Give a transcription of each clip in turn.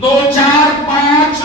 2-4-5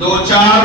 2-4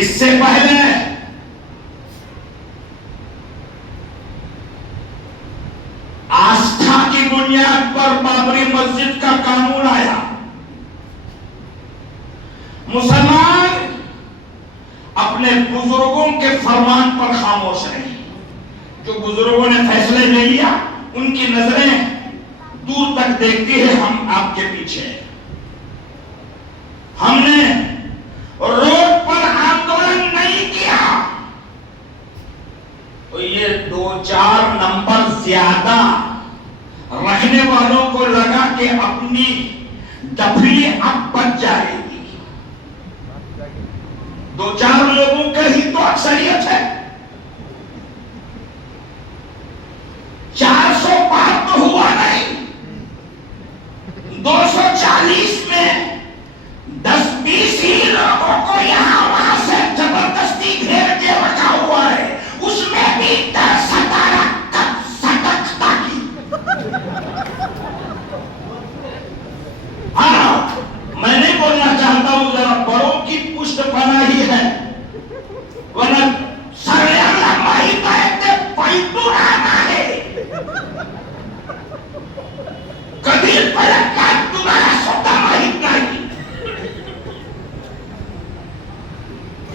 اس سے پہلے آستھا کی بنیاد پر بابری مسجد کا قانون آیا. مسلمان اپنے بزرگوں کے فرمان پر خاموش رہے. جو بزرگوں نے فیصلے لے لیا ان کی نظریں دور تک دیکھتی ہے، ہم آپ کے پیچھے. ہم نے روڈ پر آندولن نہیں کیا تو یہ 2-4 نمبر زیادہ رکھنے والوں کو لگا کہ اپنی ڈفلی اب بچ جائے گی. 2-4 لوگوں کے ہی تو اکثریت ہے. 400 پار تو ہوا نہیں. 240 میں 10-20 ہی لوگوں کو یہاں وہاں سے زبردستی گھیر کے رکھا ہوا ہے. اس میں بھی 10-17 سٹکتا کی. ہاں، میں نہیں بولنا چاہتا ہوں، ذرا بڑوں کی پشت پناہی ہے، ورنہ سرے اللہ ماہی کہتے پلٹو آنا ہے. کبھی پلٹنا تمہارا سوتا ماہی نہیں.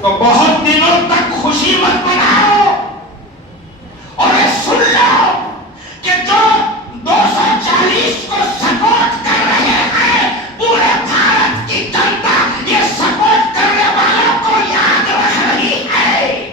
تو بہت دنوں تک خوشی مت مناؤ اور سن لو کہ جو 240 کو سپورٹ کر رہے ہیں پورے بھارت کی جنتا یہ سپورٹ کرنے والوں کو یاد رکھ رہی ہے.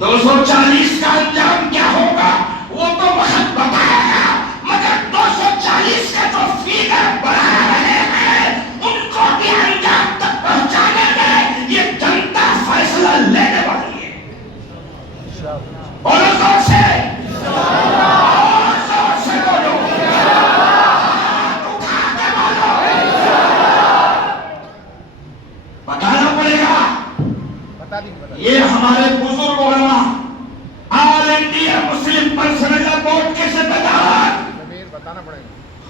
240 کا انجام کیا ہوگا وہ تو وقت بتائے گا، مگر 240 کا جو فیگر بڑھا رہے ہیں ان کو بھی انجام تک پہنچانے میں یہ جنتا فیصلہ لینے والی ہے. بولو زور سے، اور زور سے بولو، اٹھا کے بولو. بتانا پڑے گا. یہ ہمارے بزرگ علماء آل انڈیا مسلم پرسنل لا بورڈ کے ذمہ دار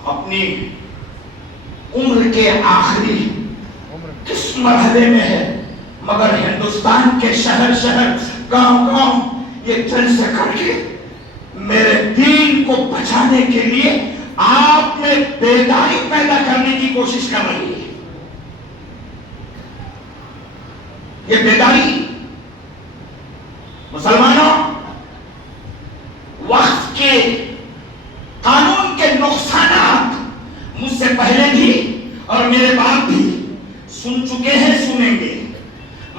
اپنی عمر کے آخری کس مرحلے میں ہے، مگر ہندوستان کے شہر شہر گاؤں گاؤں یہ جلسے کر کے میرے دین کو بچانے کے لیے آپ میں بیداری پیدا کرنے کی کوشش کر رہی ہے. یہ بیداری مسلمانوں وقت کے قانون کے نقصانات مجھ سے پہلے بھی اور میرے بعد بھی سن چکے ہیں، سنیں گے.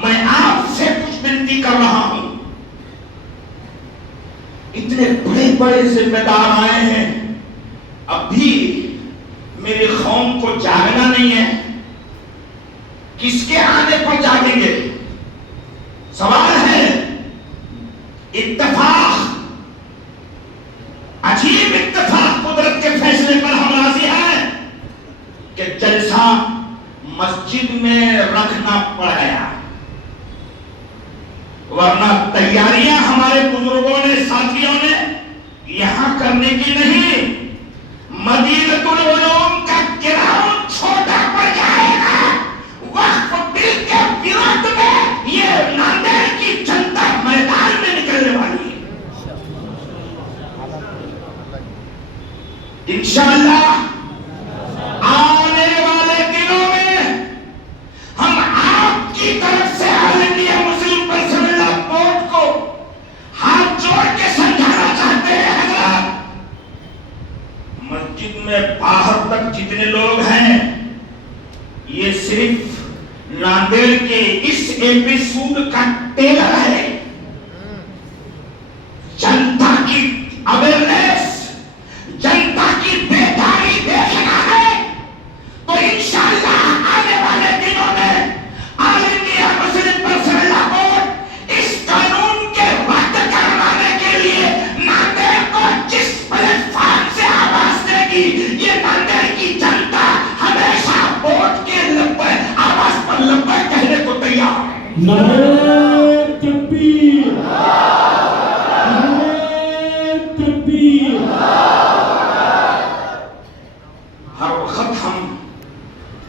میں آپ سے کچھ بنتی کر رہا ہوں. اتنے بڑے بڑے ذمہ دار آئے ہیں، اب بھی میری قوم کو جاگنا نہیں ہے. کس کے آنے پر جاگیں گے؟ سوال ہے. اتفاق، عجیب اتفاق، قدرت کے فیصلے پر ہم راضی ہیں کہ جلسہ مسجد میں رکھنا پڑ گیا، ورنہ تیاریاں ہمارے بزرگوں نے، ساتھیوں نے یہاں کرنے کی نہیں. مدینۃ العلوم کا گراؤنڈ چھوٹا پڑ جائے گا. وقف بل کے ورودھ میں یہ ناندیڑ کی جنتا میدان میں نکلنے والی ہے. انشاءاللہ آنے والے دنوں میں ہم آپ کی طرف سے آل انڈیا مسلم پرسنل لا بورڈ کو ہاتھ جوڑ کے سمجھانا چاہتے ہیں. حضرات، مسجد میں باہر تک جتنے لوگ ہیں یہ صرف ناندیڑ کے اس ایپیسوڈ کا ٹیلر ہے. جنتا کی اویئرنیس، جنتا کی بیداری دیکھنا ہے. تو انشاءاللہ آنے والے دنوں میں آل انڈیا مسلم پرسنل لا بورڈ اس قانون کے رد کروانے کے لیے ناندیڑ کو جس پلیٹ فارم سے آواز دے گی، یہ ناندیڑ کی جنتا ہمیشہ بورڈ کے آواز پر لبیک کہنے کو تیار ہے. نعرہ تکبیر، نعرہ تکبیر. ہر وقت ہم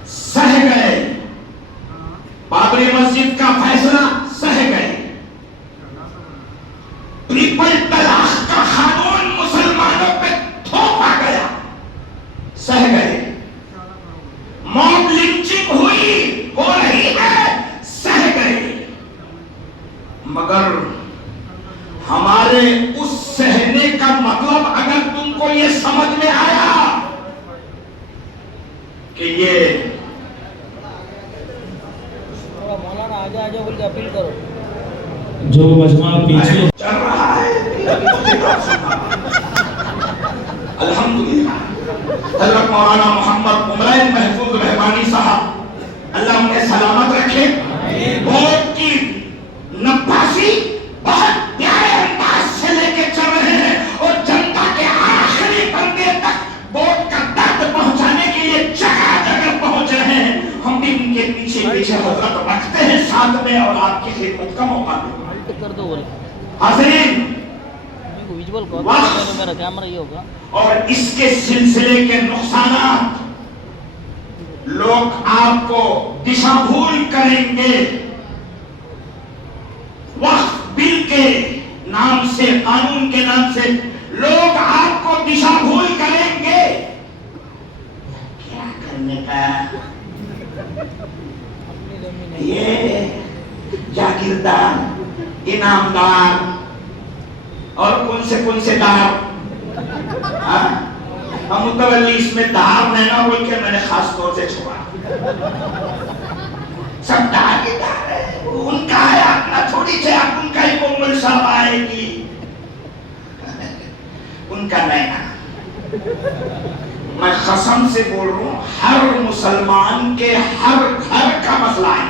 سہ گئے مسجد کا فیصلہ سہ گئے، ٹرپل طلاق کا قانون مسلمانوں پہ تھوپا گیا، سہ گئے، موب لنچنگ ہوئی، ہو رہی ہے، سہ گئے، مگر ہمارے اس سہنے کا مطلب اگر تم کو یہ سمجھ میں آیا کہ یہ مولانا آجا بول کے اپیل کرو، جو مجمع پیچھے چل رہا ہے، الحمدللہ حضرت مولانا محمد عمران محفوظ رحمانی صاحب اللہ انہیں سلامت رکھے، ووٹ کی نباسی بہت پیارے انداز سے لے کے چل رہے ہیں اور جنتا کے آخری بندے تک ووٹ کا درد پہنچانے کے لیے جگہ جگہ پہنچ رہے ہیں، ہم بھی ان کے پیچھے پیچھے حضرت رکھتے ہیں ساتھ میں اور آپ کی خدمت کا موقع دیں۔ کر دو بولے حاضرین، ویژول کو میرا کیمرہ یہ ہوگا اور اس کے سلسلے کے نقصانات لوگ آپ کو دشا بھول کریں گے، وقف بل کے نام سے، قانون کے نام سے لوگ آپ کو دشا بھول کریں گے، کیا کرنے کا یہ جاگیردار، انعامدار اور کون سے دار، ہم متولی اس میں دار نہ بول کے میں نے خاص طور سے چھوڑا، سب دار کے دار ہے، ان کا ہے اپنا، تھوڑی سے آپ ان کا ہی کومل صاحب آئے گی، ان کا نہیں۔ میں قسم سے بول رہا ہوں، ہر مسلمان کے ہر گھر کا مسئلہ ہے،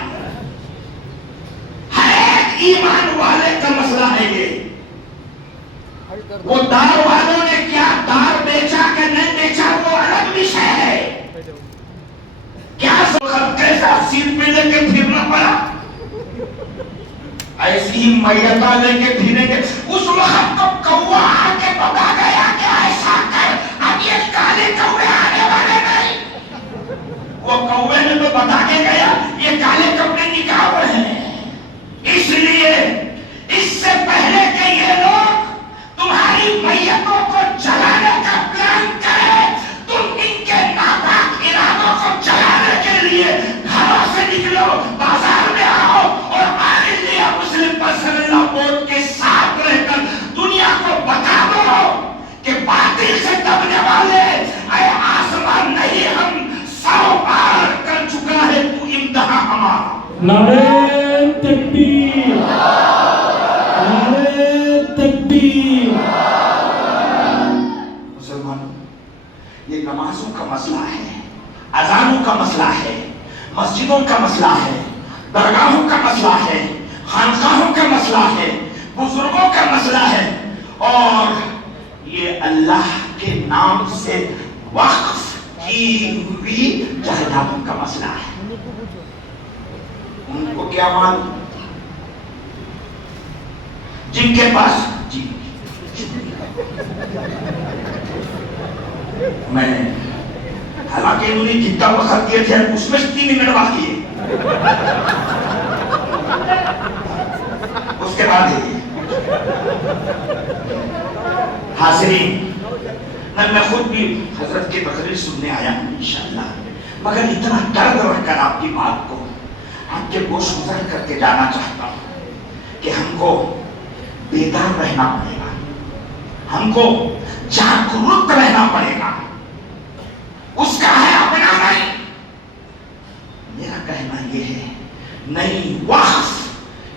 ہر ایک ایمان والے کا مسئلہ ہے یہ۔ وہ دار والوں نے کیا دار بیچا کہ نہیں بیچا وہ الگ وشے ہے، کیا کیسا سیٹ پہ لے کے پھرنا پڑا، ایسی ہی میتہ لے کے پھریں گے، اس وقت تو کوا آ کے بتا گیا کہ ایسا کر، اب یہ کالے کوے آنے والے نہیں، وہ کوے نے تو بتا کے گیا یہ کالے کپڑے نکال رہے ہیں، اس لیے اس سے پہلے کہ یہ لوگ تمہاری میتوں کو جلانے کا پلان کرے، تم ان کے ناپاک ارادوں کو جلانے کے لیے گھروں سے نکلو، بازار میں آؤ اور مسلم پر صلی اللہ بورڈ کے ساتھ رہ کر دنیا کو بتا دو کہ باطل سے دبنے والے اے آسمان نہیں، ہم 100 بار کر چکا ہے تو امتحان ہمارا۔ نعرہ تکبیر، نعرہ تکبیر۔ مسلمانوں، یہ نمازوں کا مسئلہ ہے، اذانوں کا مسئلہ ہے، مسجدوں کا مسئلہ ہے، درگاہوں کا مسئلہ ہے، خانقاہوں کا مسئلہ ہے، بزرگوں کا مسئلہ ہے، اور یہ اللہ کے نام سے وقف کی ہوئی جائیدادوں کا مسئلہ ہے۔ ان کو کیا معلوم؟ جن کے پاس جی میں حالانکہ انہوں نے جتنا وقت دیے تھے اس میں 3 منٹ باقی ہے، اس کے بعد حاضرین، میں خود بھی حضرت کی تقریر سننے آیا ہوں انشاءاللہ، مگر اتنا درد رکھ کر آپ کی بات کو آپ کے گوش گزر کر کے جانا چاہتا ہوں کہ ہم کو بیدار رہنا پڑے گا، ہم کو جاگرک رہنا پڑے گا، اس کا ہے اپنا نہیں، میرا کہنا یہ ہے نہیں، وقف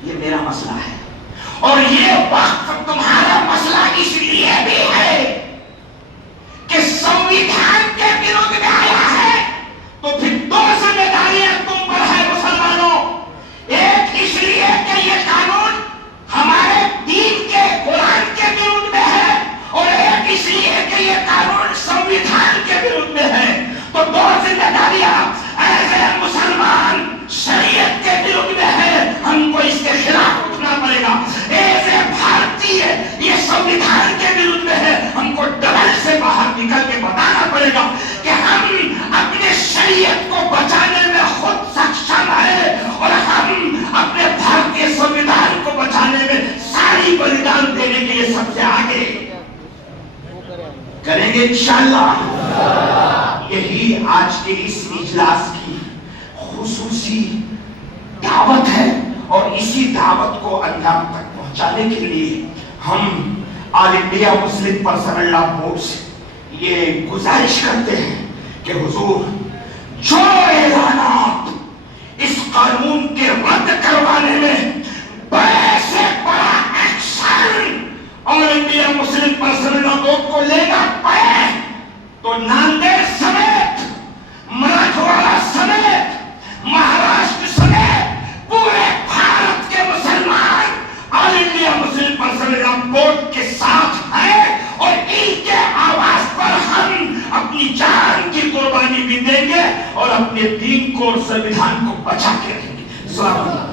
یہ میرا مسئلہ ہے، اور یہ وقف تمہارا مسئلہ اس لیے بھی ہے کہ سنویدھان کے ورودھ میں آیا ہے، تو پھر 2 ذمہ داریاں تم پر ہے مسلمانوں، ایک اس لیے کہ یہ قانون ہمارے دین کے قرآن کے ورودھ میں ہے، اور ایک اس لیے کہ یہ قانون سنویدھان کے ورودھ میں ہے، تو 2 ذمہ داریاں ایسے مسلمان شریعت کے ورودھ میں ہے، ہم کو اس کے خلاف اٹھنا پڑے گا، ایسے بھارتی یہ سنویدھان کے ورودھ میں ہے، ہم کو ڈبل سے باہر نکل کے بتانا پڑے گا کہ ہم بولیے انشاءاللہ. یہی آج کے اس اجلاس کی خصوصی دعوت ہے اور اسی دعوت کو انجام تک پہنچانے کے لیے ہم آل انڈیا مسلم پرسنل لا بورڈ سے یہ گزارش کرتے ہیں کہ حضور جو اعلانات اس قانون کے رد کروانے میں بڑے سے بڑا ایکشن آل انڈیا مسلم پرسنل لا بورڈ کو لینا پڑے تو ناندیڑ سمیت مراٹھواڑہ سمیت مہاراشٹر سمیت پورے بھارت کے مسلمان آل انڈیا مسلم پرسنل لا بورڈ کے ساتھ ہیں اور ان کے آواز پر ہم اپنی جان کی قربانی بھی دیں گے اور اپنے دین کو اور سنویدھان کو بچا کے رکھیں گے. السلام علیکم.